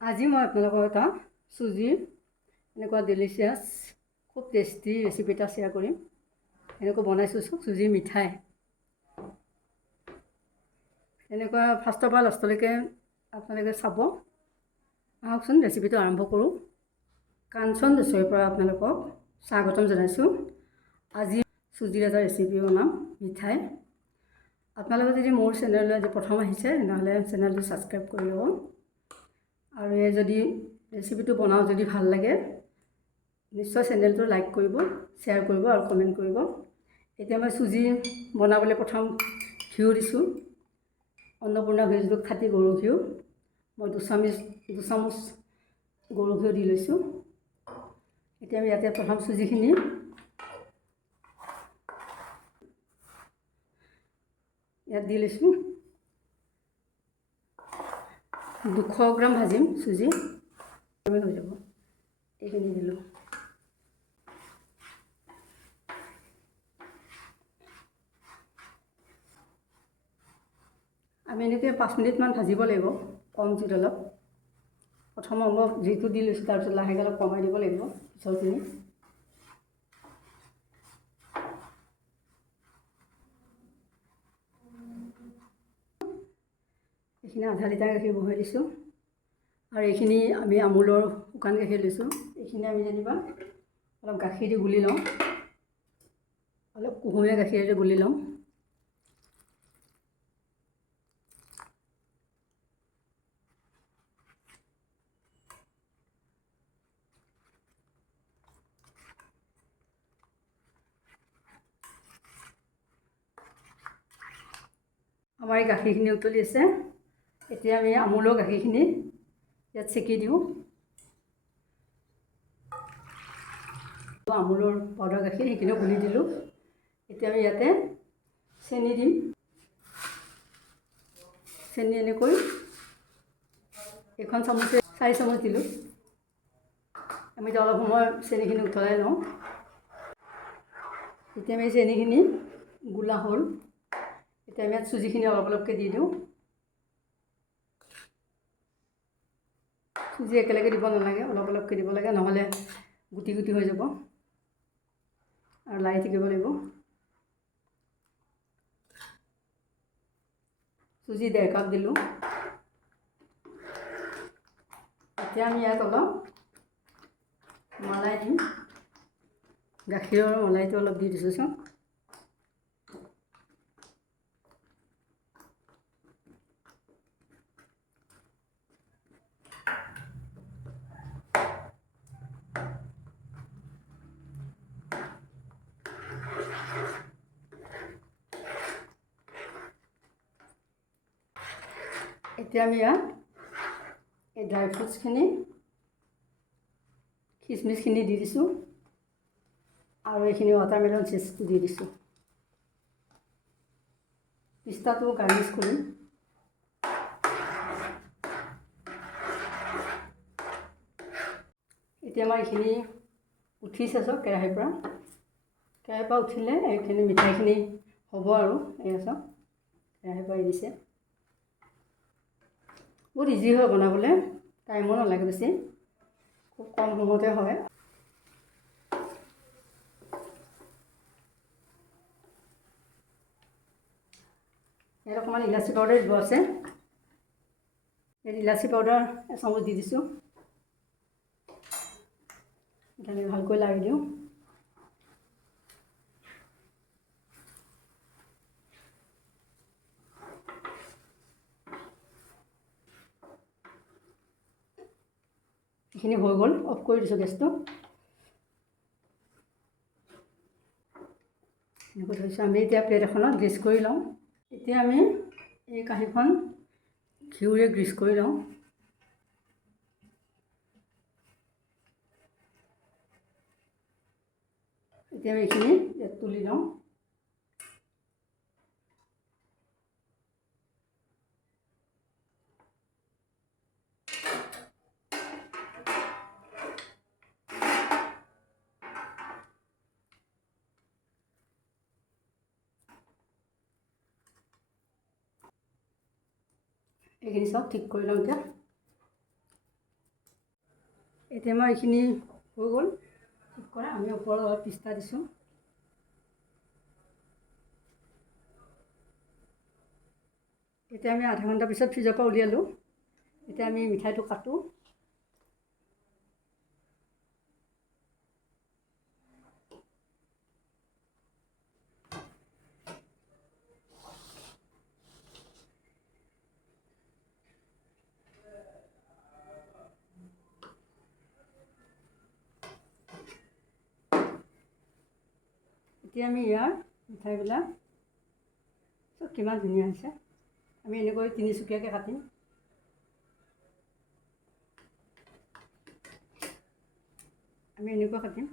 আজি মই আপোনালোকৰ এটা চুজিৰ এনেকুৱা ডেলিচিয়াছ খুব টেষ্টি ৰেচিপি এটা শ্বেয়াৰ কৰিম। এনেকৈ বনাইছোঁ চুজিৰ মিঠাই। এনেকুৱা ফাৰ্ষ্টৰ পৰা লাষ্টলৈকে আপোনালোকে চাব। আহকচোন ৰেচিপিটো আৰম্ভ কৰোঁ। কাঞ্চন ডেছৰ পৰা আপোনালোকক স্বাগতম জনাইছোঁ। আজি চুজিৰ এটা ৰেচিপি বনাম মিঠাই। আপোনালোকে যদি মোৰ চেনেললৈ আজি প্ৰথম আহিছে তেনেহ'লে চেনেলটো ছাবস্ক্ৰাইব কৰি ল'ব। আৰু এই যদি ৰেচিপিটো বনাওঁ যদি ভাল লাগে নিশ্চয় চেনেলটো লাইক কৰিব, শ্বেয়াৰ কৰিব আৰু কমেণ্ট কৰিব। এতিয়া মই চুজি বনাবলৈ প্ৰথম ঘিউ দিছোঁ। অন্নপূৰ্ণা ঘিউ যিটো খাটি গৰু ঘিউ, মই দুচামুচ গৰু ঘিউ দি লৈছোঁ। এতিয়া আমি ইয়াতে প্ৰথম চুজিখিনি ইয়াত দি লৈছোঁ। 200 গ্ৰাম ভাজিম চুজি, হৈ যাব। এইখিনি দিলোঁ। আমি এনেকৈ 5 মিনিটমান ভাজিব লাগিব, কম জুইত অলপ। প্ৰথম অলপ জুইটো দি লৈছোঁ, তাৰপিছত লাহেকৈ অলপ কমাই দিব লাগিব পিছৰখিনি। এইখিনি আধা লিটাৰ গাখীৰ বহাই দিছোঁ। আৰু এইখিনি আমি আমুলৰ শুকান গাখীৰ লৈছোঁ। এইখিনি আমি যেনিবা অলপ গাখীৰ দি গুলি লওঁ, অলপ কুহুমীয়া গাখীৰেৰে গুলি লওঁ। আমাৰ এই গাখীৰখিনি উতলি আছে। এতিয়া আমি আমুলৰ গাখীৰখিনি ইয়াত চেকি দিওঁ। আমুলৰ পাউডাৰ গাখীৰ সেইখিনিও গুলি দিলোঁ। এতিয়া আমি ইয়াতে চেনি দিম। চেনি এনেকৈ এখন চামুচে 4 চামুচ দিলোঁ। আমি এতিয়া অলপ সময় চেনিখিনি উতলাই লওঁ। এতিয়া আমি চেনিখিনি গোলা হ'ল। এতিয়া আমি ইয়াত চুজিখিনি অলপ অলপকৈ দি দিওঁ। চুজি একেলগে দিব নালাগে, অলপ অলপকৈ দিব লাগে, নহ'লে গুটি গুটি হৈ যাব আৰু লাৰি থাকিব লাগিব। চুজি 1.5 কাপ দিলোঁ। এতিয়া আমি ইয়াত অলপ মলাই দিম। গাখীৰৰ মলাইটো অলপ দি দিছোঁ চোন। এতিয়া আমি ইয়াত এই ড্ৰাই ফ্ৰুটছখিনি, খিচমিচখিনি দি দিছোঁ আৰু এইখিনি ৱাটাৰমেলন চিজটো দি দিছোঁ। পিস্তাটো গাৰ্নিছ কৰিম। এতিয়া আমাৰ এইখিনি উঠিছে চব কেৰাহীৰ পৰা উঠিলে এইখিনি মিঠাইখিনি হ'ব আৰু এয়া চব কেৰাহীৰ পৰা এৰিছে। বহুত ইজি হয় বনাবলৈ, টাইমো নালাগে বেছি, খুব কম সময়তে হয়। ইয়াত অকণমান ইলাচি পাউডাৰ দিব আছে। ইয়াত ইলাচি পাউডাৰ এচামুচ দি দিছোঁ। এতিয়া আমি ভালকৈ লাৰি দিওঁ। এইখিনি হৈ গ'ল, অফ কৰি দিছোঁ গেছটো। এনেকৈ থৈছোঁ। আমি এতিয়া প্লেট এখনত গ্ৰীছ কৰি লওঁ। এতিয়া আমি এই কাঁহীখন ঘিউৰে গ্ৰীছ কৰি লওঁ। এতিয়া আমি এইখিনি ইয়াত তুলি লওঁ। এইখিনি চব ঠিক কৰি লওঁ এতিয়া। এতিয়া আমাৰ এইখিনি হৈ গ'ল ঠিক কৰা। আমি ওপৰত অলপ পিস্তা দিছোঁ। এতিয়া আমি আধা ঘণ্টা পিছত ফ্ৰিজৰ পৰা উলিয়ালোঁ। এতিয়া আমি মিঠাইটো কাটোঁ। এতিয়া আমি ইয়াৰ মিঠাইবিলাক চব কিমান ধুনীয়া হৈছে। আমি এনেকৈ তিনিচুকীয়াকৈ কাটিম। আমি এনেকুৱা কাটিম।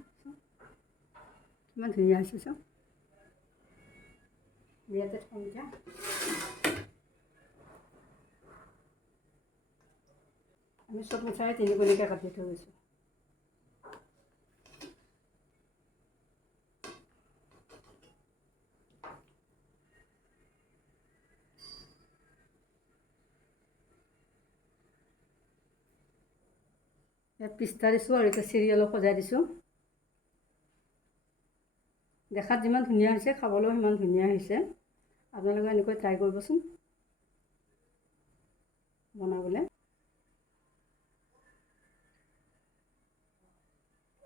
কিমান ধুনীয়া হৈছে চব। ইয়াতে থওঁ এতিয়া। আমি চব মিঠাই তিনিকণীকৈ কাটি থৈ গৈছোঁ। ইয়াত পিস্তা দিছোঁ আৰু এতিয়া চেৰি অলপ সজাই দিছোঁ। দেখাত যিমান ধুনীয়া হৈছে খাবলৈও সিমান ধুনীয়া হৈছে। আপোনালোকে এনেকৈ ট্ৰাই কৰিবচোন বনাবলৈ।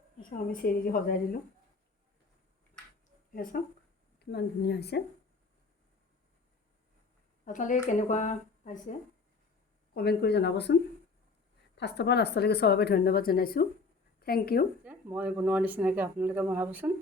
তাৰপিছত আমি চেৰি দি সজাই দিলোঁ। চাওক কিমান ধুনীয়া হৈছে। আপোনালোকে কেনেকুৱা পাইছে কমেণ্ট কৰি জনাবচোন। ফাৰ্ষ্টৰ পৰা লাষ্টলৈকে চবকে ধন্যবাদ জনাইছোঁ। Thank you. মই বনোৱাৰ নিচিনাকৈ আপোনালোকে বনাবচোন।